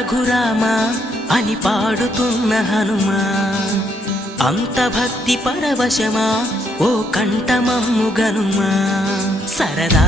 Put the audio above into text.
రఘురామా అని పాడుతున్న హనుమా, అంత భక్తి పరవశమా ఓ కంఠమమ్ము గనుమా. సరదా